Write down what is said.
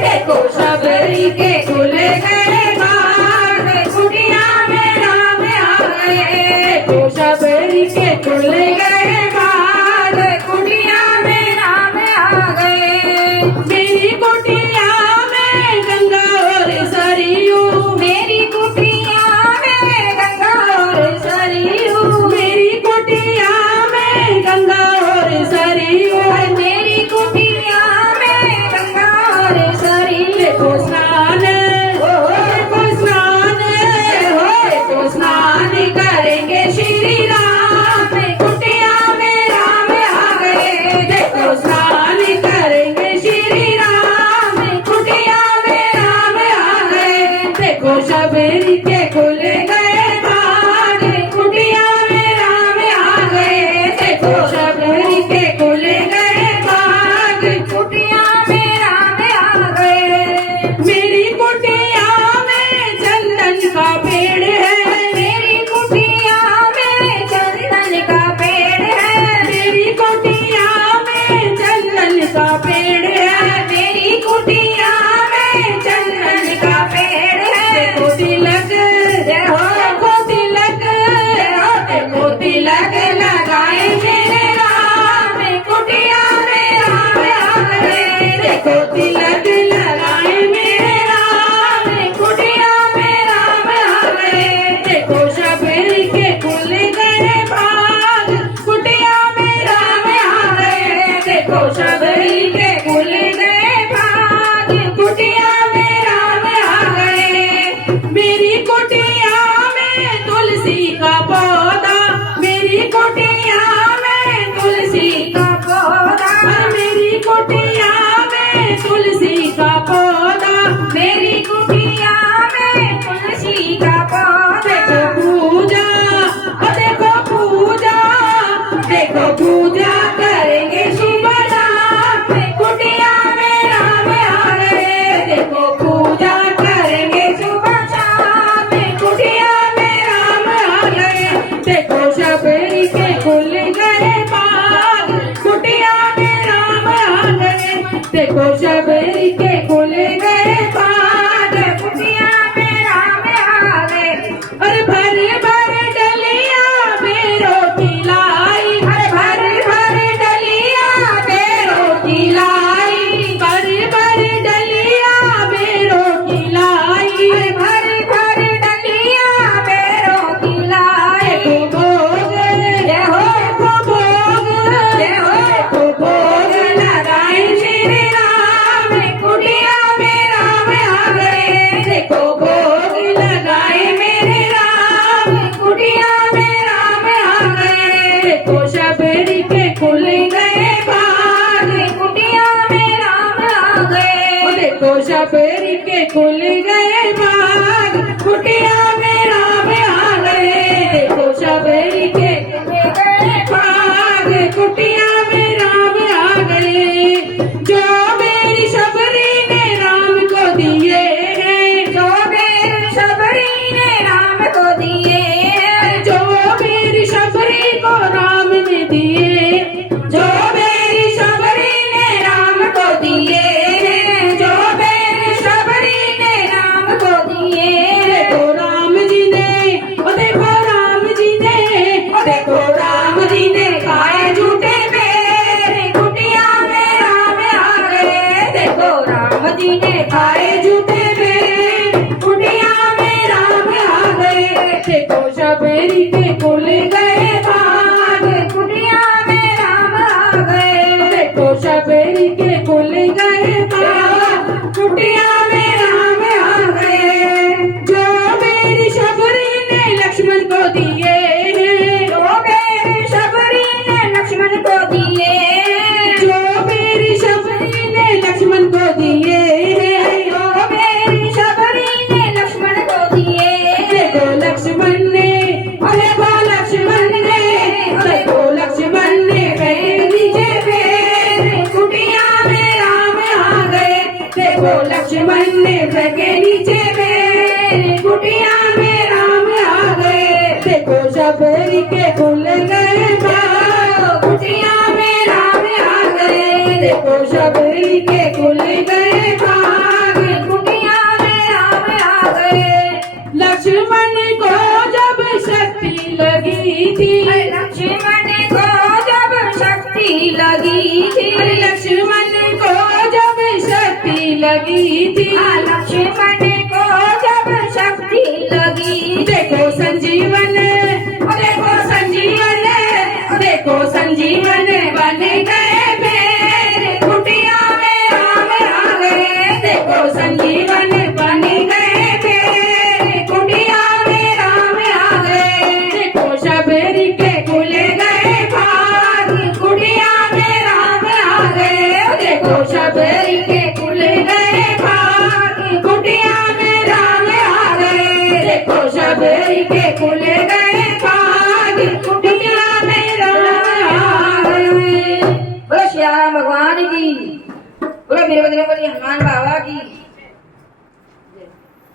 देखो शबरी के खुल गए बाग, कुटिया में राम आ गए। देखो शबरी के खुल गए बाग, कुटिया में राम आ गए। मेरी कुटिया में गंगा और सरयू, मेरी कुटिया में गंगा और सरयू, मेरी कुटिया में गंगा और सरयू, मेरी कुटिया में गंगा और सरयू। देखो स्नान हो, देखो स्नान हो, देखो स्नान करेंगे श्री राम, कुटिया में राम आ गए। देखो स्नान करेंगे श्री राम, कुटिया में राम आ गए। देखो शबरी के खुल गए बाग, कुटिया में राम आ गए। देखो शबरी के खुल गए बाग, कुटिया में राम आ गए। मेरी कुटिया में चंदन का पेड़ है, मेरी कुटिया में चंदन का पेड़ है, मेरी कुटिया में चंदन का पेड़ है, मेरी कुटिया में चंदन का पेड़ है। देखो तिलक हो, देखो तिलक हो, देखो तिलक लगाए मेरे राम, कुटिया में राम आ गए। देखो तिलक लगाए मेरे राम, कुटिया में राम आ गए। देखो शबरी के खुल गए बाग, कुटिया में राम आ गए। देखो शबरी के खुल गए बाग, कुटिया में राम आ गए। मेरी कुटिया में तुलसी का पौधा, मेरी कुटिया में तुलसी का पौधा, मेरी कुटिया में तुलसी का पौधा, मेरी कुटिया में तुलसी का पौधा। देखो पूजा, देखो पूजा, देखो पूजा करेंगे सुबह शाम, कुटिया में राम आ गए। देखो पूजा करेंगे सुबह शाम, कुटिया में राम आ गए। देखो शबरी के खुल गए बाग, कुटिया में राम आ गए। देखो शबरी के खुल गए बाग, कुटिया में राम आ गए। और भर भर डलिया बेरों की लाई, हर भर भर डलिया बेरों की लाई, भर भर डलिया बेरों की लाई, भर भर डलिया बेरों की लाई। देखो भोग, देखो भोग, देखो भोग लगाए श्री राम, कुटिया में राम आ गए। देखो भोग लगाए मेरे राम, कुटिया में राम आ गए। देखो शबरी के खुल गए बाग, कुटिया में राम आ गए। देखो शबरी के खुल गए बाग, कुटिया में राम आ गए। देखो शबरी के खुल गए बाग, कुटिया में राम आ गए। जो मेरी शबरी ने राम को दिए हैं, जो मेरी शबरी ने राम को दिए हैं, जो मेरी शबरी को राम ने दिए, जो मेरी शबरी ने राम को दिए हैं, जो मेरी शबरी ने राम को दिए। देखो राम जी ने, ओ देखो राम जी ने, ओ देखो राम जी ने खाए झूठे बेर, कुटिया में राम आ गए। देखो राम जी ने खाए झूठे बेर, कुटिया में राम आ गए। देखो शबरी के खुल गए बाग, कुटिया में राम आ गए। देखो शबरी के खुल गए बाग, कुटिया में राम आ गए। जो मेरी शबरी ने लक्ष्मण को दिए हैं, जो मेरी शबरी ने लक्ष्मण को दिए हैं, जो मेरी शबरी ने लक्ष्मण को दिए हैं, जो मेरी शबरी ने लक्ष्मण को दिए। देखो लक्ष्मण ने, देखो लक्ष्मण ने, देखो लक्ष्मण ने पैर नीचे पैर, कुटिया में राम आ गए। देखो लक्ष्मण ने फेंके नीचे पैर, कुटिया में राम आ गए। देखो शबरी के खुल गए बाग, कुटिया में राम आ गए। देखो शबरी के खुल गए बाग, लगी थी, लक्ष्मण को जब शक्ति लगी, देखो संजीवन, देखो संजीवन, देखो संजीवन बन गए मेरे, कुटिया में राम आ गए, देखो संजीवन बन गए मेरे, कुटिया में राम आ गए, देखो शबरी के खुले गए भाग, कुटिया में राम आ गए, देखो शबरी के खुले गए भाग, कुटिया में राम आ गए, देखो शबरी के खुले गए भाग, कुटिया में राम आ गए। बोलो श्री राम भगवान की, बोलो वीरभद्र बली हनुमान बाबा की।